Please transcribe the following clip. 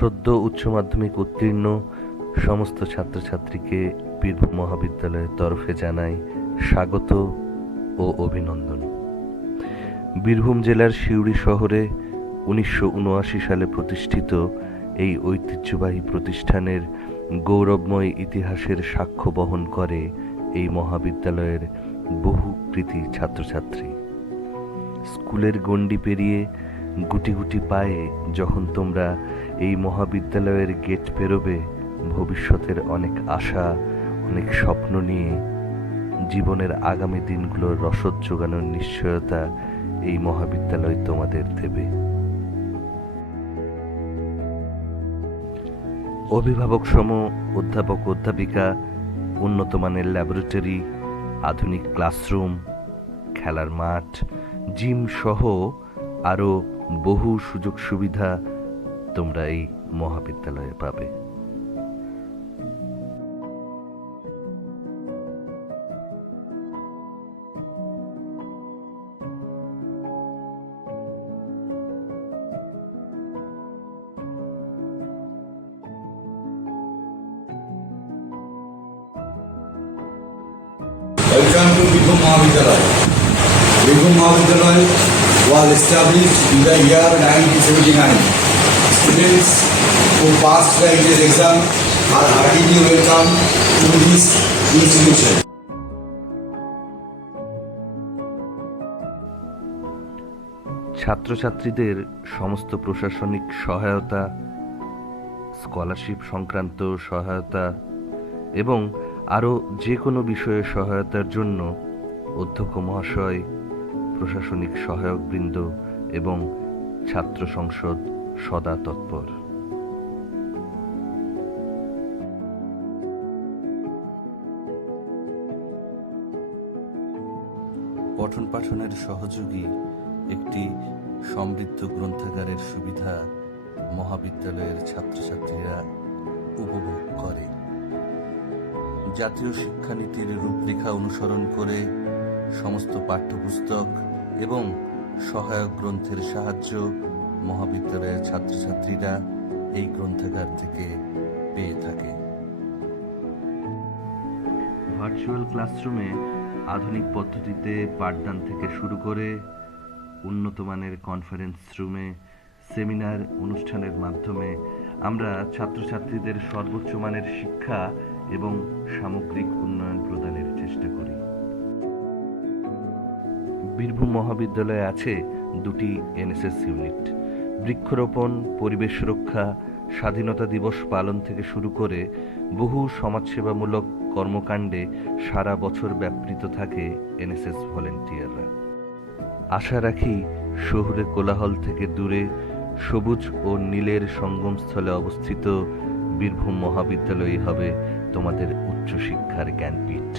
সদ্য উচ্চ মাধ্যমিক উত্তীর্ণ সমস্ত ছাত্রছাত্রীকে বীরভূম মহাবিদ্যালয়ের তরফে জানাই স্বাগত ও অভিনন্দন। বীরভূম জেলার সিউড়ি শহরে 1979 সালে প্রতিষ্ঠিত এই ঐতিহ্যবাহী প্রতিষ্ঠানের গৌরবময় ইতিহাসের সাক্ষ্য বহন করে এই মহাবিদ্যালয়ের বহু কৃতী ছাত্রছাত্রী। স্কুলের গণ্ডি পেরিয়ে গুটি গুটি পায়ে যখন তোমরা এই মহাবিদ্যালয়ের গেট পেরোবে, ভবিষ্যতের অনেক আশা, অনেক স্বপ্ন নিয়ে জীবনের আগামী দিনগুলোর রসদ জোগানোর নিশ্চয়তা এই মহাবিদ্যালয় তোমাদের দেবে। অভিভাবক সম অধ্যাপক অধ্যাপিকা, উন্নত মানের ল্যাবরেটরি, আধুনিক ক্লাসরুম, খেলার মাঠ, জিম সহ আরও বহু সুযোগ সুবিধা তোমরা এই মহাবিদ্যালয়ে পাবে। Welcome to Bhikum Mahavidyalaya. Bhikum Mahavidyalaya was established in the year 1979. Students who passed the entrance exam are heartily welcome to this institution. ছাত্রছাত্রীদের সমস্ত প্রশাসনিক সহায়তা, স্কলারশিপ সংক্রান্ত সহায়তা এবং আরও যে কোনো বিষয়ে সহায়তার জন্য অধ্যক্ষ মহাশয়, প্রশাসনিক সহায়কবৃন্দ এবং ছাত্র সংসদ সদা তৎপর। পঠন পাঠনের সহযোগী একটি সমৃদ্ধ গ্রন্থাগারের সুবিধা মহাবিদ্যালয়ের ছাত্রছাত্রীরা উপভোগ করে। জাতীয় শিক্ষানীতির রূপরেখা অনুসরণ করে সমস্ত পাঠ্যপুস্তক এবং সহায়ক গ্রন্থের সাহায্য মহাবিদ্যালয়ের ছাত্রছাত্রীরা এই গ্রন্থাগার থেকে পেয়ে থাকে। ভার্চুয়াল ক্লাসরুমে আধুনিক পদ্ধতিতে পাঠদান থেকে শুরু করে উন্নত মানের কনফারেন্স রুমে সেমিনার অনুষ্ঠানের মাধ্যমে আমরা ছাত্রছাত্রীদের সর্বোচ্চ মানের শিক্ষা এবং সামগ্রিক উন্নয়ন প্রদানের চেষ্টা করি। বীরভূম মহাবিদ্যালয়ে আছে দুটি এনএসএস ইউনিট। বৃক্ষরোপণ, পরিবেশ রক্ষা, স্বাধীনতা দিবস পালন থেকে শুরু করে বহু সমাজসেবামূলক কর্মকাণ্ডে সারা বছর ব্যাপৃত থাকে এনএসএস ভলেন্টিয়াররা। আশা রাখি শহুরে কোলাহল থেকে দূরে সবুজ ও নীলের সঙ্গমস্থলে অবস্থিত বীরভূম মহাবিদ্যালয়ই হবে তোমাদের উচ্চশিক্ষার জ্ঞানপীঠ।